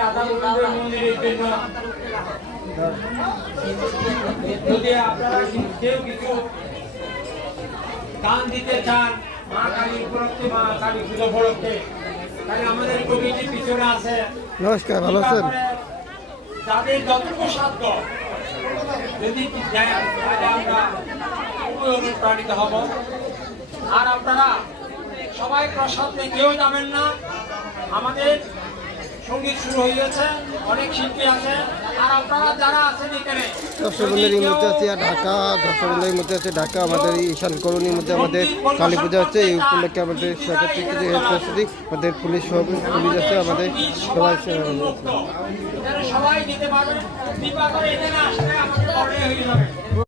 রাধা গোবিন্দের মন্দিরের জন্য যদি আপনারা কেউ কিছু দান দিতে চান মা কালী উপলক্ষে, মা কালী পুজো উপলক্ষে, তাহলে আমাদের কমিটির পিছনে আছে। নমস্কার, ভালো আছেন? যাদের যতটুকু সাধ্য যদি দেন তাহলে আমরা খুবই অনুপ্রাণিত হব। আর আপনারা সবাই প্রসাদ নিয়ে কেউ যাবেন না, আমাদের সঙ্গীত শুরু হয়ে গেছে, অনেক শিল্পী আছে। আর আপনারা যারা আছেন এখানে দর্শকবৃন্দের এই মুহূর্তে আছে ঢাকা, দর্শকবৃন্দের এই মুহূর্তে আছে ঢাকা। আমাদের ঈশান করণীর মধ্যে আমাদের কালী পূজা হচ্ছে। এই উপলক্ষে আমাদের সরকার থেকে যে আমাদের পুলিশ আছে, আমাদের সবাই যেতে পারবেন।